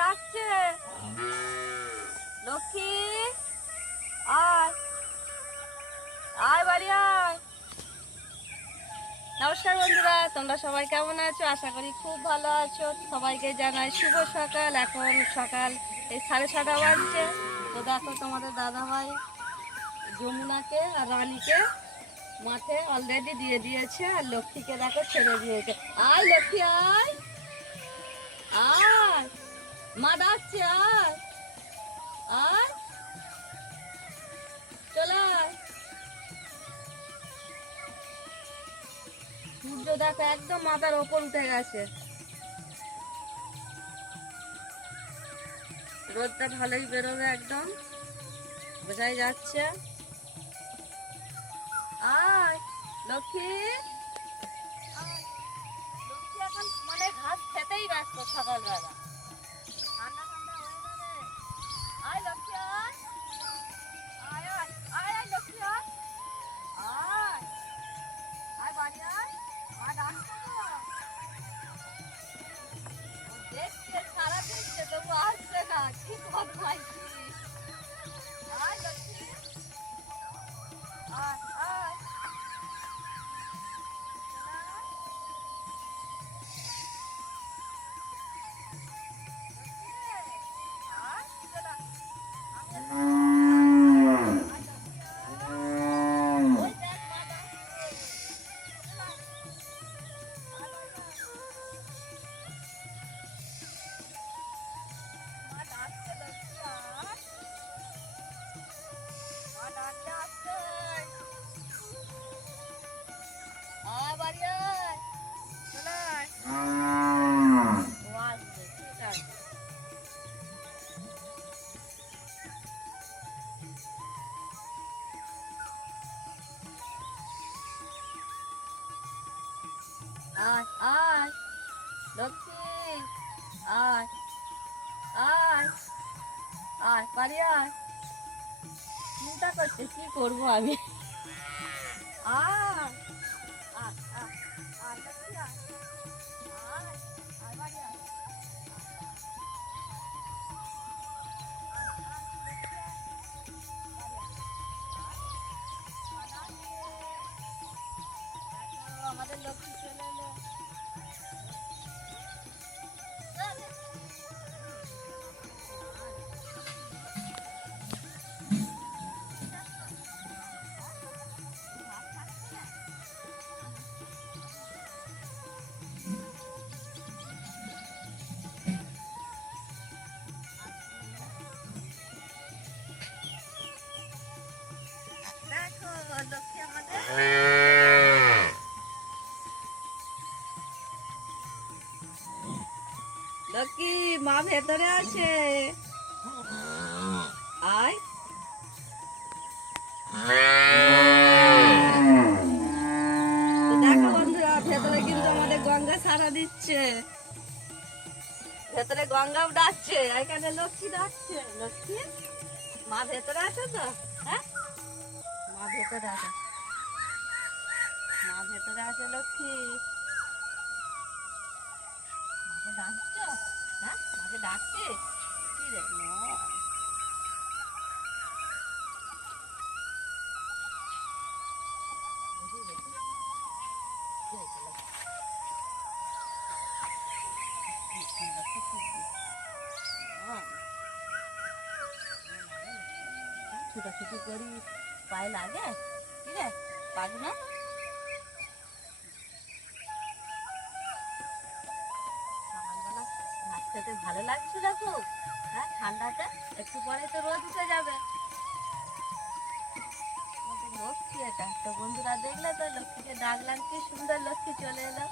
ডাকছে। লক্ষ্মী আয়, আয় বাড়ি আয়। নমস্কার বন্ধুরা, তোমরা সবাই কেমন আছো? আশা করি খুব ভালো আছো। সবাইকে জানাই শুভ সকাল। এখন সকাল এই 6:30 বাজছে। তো দেখো তোমাদের দাদাভাই যমুনাকে আর রানীকে মাঠে অলরেডি দিয়ে দিয়েছে, আর লক্ষ্মীকে দেখো ছেড়ে দিয়েছে। আয় লক্ষ্মী আয়, আয় মা ডাকছে, আয় আয়, চলে আয়। সূর্য দেখো একদম মাথার ওপর উঠে গেছে, রোদটা ভালোই বেরোবে, একদম বোঝাই যাচ্ছে। আয় লক্ষ্মী, আয়। লক্ষ্মী এখন মানে ঘাস খেতেই ব্যস্ত সকালবেলা, ঠান্ডা ঠান্ডা হয়ে যাবে। আয় লক্ষ্মী আয়, আয় আয় আয়, আয় লক্ষ্মী আয়, আয় আয় বাড়ি আয়। মা ডাকছে তো, ও দেখছে, সারা দেখছে, তবু আসছে না। কি বদমাইশি। আয় লক্ষ্মী, আয় আয়, চলে আয়। লক্ষ্মী রে, আয় চলে আয়। আমি এখন আয় লক্ষ্মী আয়। ওই দেখ মা ডাকছে, চলে আয়। আয় বাড়ি আয়। মা ডাকছে লক্ষ্মী আয়, মা ডাকলে আসছে। আয় বাড়ি আয়, চলে আয়। ও আসবে, ঠিক আছে। আয় আয় লক্ষ্মী, আয় আয়, আয় বাড়ি আয়। চিন্তা করছে কি করবো আমি। আয় আয় আয়, আয় লক্ষ্মী আয়, আয় আয় বাড়ি আয়। আয় আয় লক্ষ্মী আয়, বাড়ি আয়। আয়, মা ডাকছে। দেখো আমাদের লক্ষ্মী চলে এলো। চলে। ভাত খাচ্ছে না? দেখো লক্ষ্মী আমাদের। লক্ষ্মী মা ভেতরে আছে, আয়। তো দেখো বন্ধুরা, ভেতরে কিন্তু আমাদের গঙ্গা সাড়া দিচ্ছে, ভেতরে গঙ্গাও ডাকছে, এখানে লক্ষ্মী ডাকছে। লক্ষ্মী মা ভেতরে আছে তো? হ্যাঁ, মা ভেতরে আছে, মা ভেতরে আছে। লক্ষ্মী মাকে ডাকছো? হ্যাঁ মাকে ডাকছে কি রে? নয়, বুঝিয়ে দেখি, কি হয়েছে লক্ষ্মী? লক্ষ্মী কি নয়, ছুটাছুটি করি, পায়ে লাগে কি রে? পাগু না? সকালবেলা ঘাস খেতে ভালো লাগছে দেখো। হ্যাঁ ঠান্ডাতে, একটু পরে তো রোদ উঠে যাবে। আমাদের লক্ষ্মী এটা তো বন্ধুরা, দেখলে তো লক্ষ্মীকে ডাকলাম, কি সুন্দর লক্ষ্মী চলে এলো।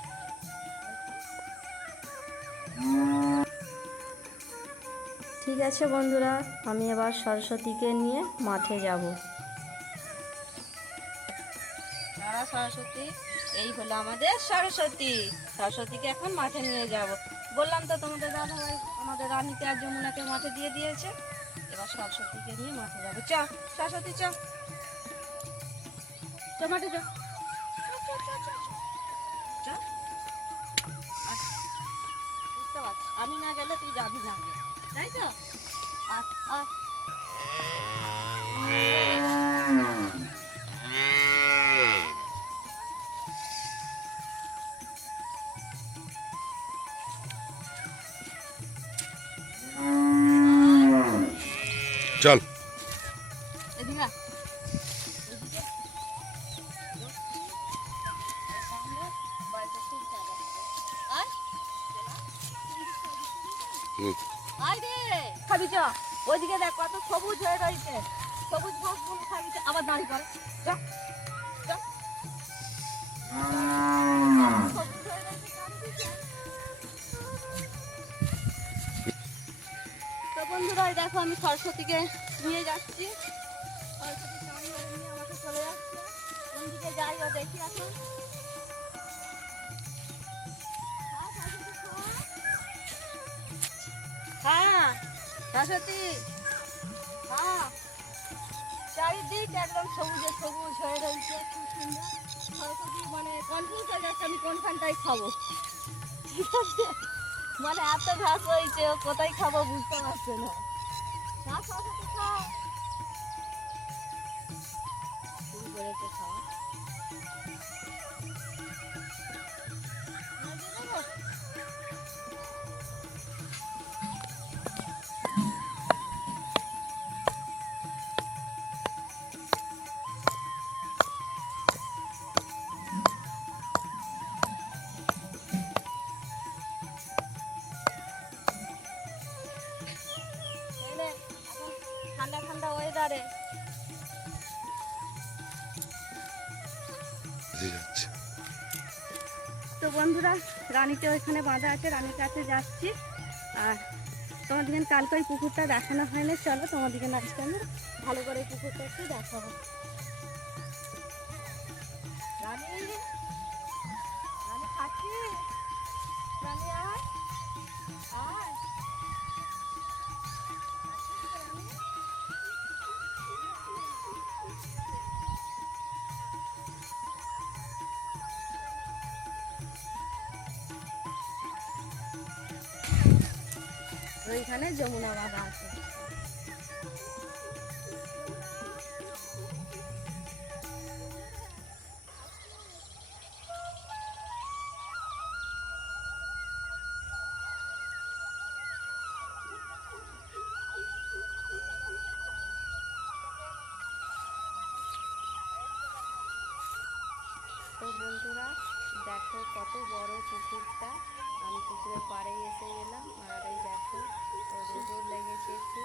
ঠিক আছে বন্ধুরা, আমি এবার সরস্বতীকে নিয়ে মাঠে যাব। তারা সরস্বতী, এই হলো আমাদের সরস্বতী। সরস্বতীকে এখন মাঠে নিয়ে যাব। বললাম তো তোমাদের দাদা ভাই আমাদের রানীকে আর যমুনাকে মাঠে দিয়ে দিয়েছে। এবার সরস্বতীকে নিয়ে মাঠে যাবো। চ সরস্বতী, চ চ মাঠে চ, চ। আয়, বুঝতে পারছি আমি না গেলে তুই যাবি না আগে। তাই তো আহ, আহ। চল এদিকে আয়। এদিকে। আর সামনে বাড়িটা খুব জায়গা আছে। আয়। হুম। আয় রে খাবি চ ওইদিকে দেখ কত সবুজ হয়ে রয়েছে সবুজ ঘাসগুলো খাবি চ। আবার দাঁড়ি কর চ চ। সবুজ হয়ে রয়েছে কাঁদবি চ। তো বন্ধুরা এই দেখো আমি সরস্বতীকে নিয়ে যাচ্ছি সরস্বতী স্নান করে নিয়ে আমাকে চলে যাচ্ছে কোন দিকে যাই ও দেখি এখন হ্যাঁ সরস্বতী হ্যাঁ চারিদিক একদম সবুজে সবুজ হয়ে রয়েছে খুব সুন্দর সরস্বতী মানে কনফিউজ হয়ে যাচ্ছে আমি কোনখানটায় খাবো ঠিক আছে মানে এত ঘাস হয়েছে ও কোথায় খাবো বুঝতে পারছে না না সরস্বতী খাও শুরু করেছে খাওয়া ঠান্ডা ঠান্ডা ওয়েদারে যাচ্ছে তো বন্ধুরা রানীকে ওইখানে বাঁধা আছে রানীর কাছে যাচ্ছি আর তোমাদেরকে কালকে ওই পুকুরটা দেখানো হয়নি চলো তোমাদেরকে আজকে আমি ভালো করে পুকুরটা একটু দেখাবো রানী রানী খাচ্ছি রানী আয় আয় ওইখানে যমুনা বাঁধা আছে তো বন্ধুরা দেখো কত বড় পুকুরটা আমি পুকুরের পাড়ে এসে গেলাম আর এই দেখো রোদও লেগেছে একটু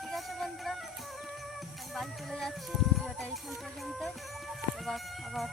ঠিক আছে বন্ধুরা আমি বাড়ি চলে যাচ্ছি ভিডিওটা এইখান পর্যন্ত এবার আবার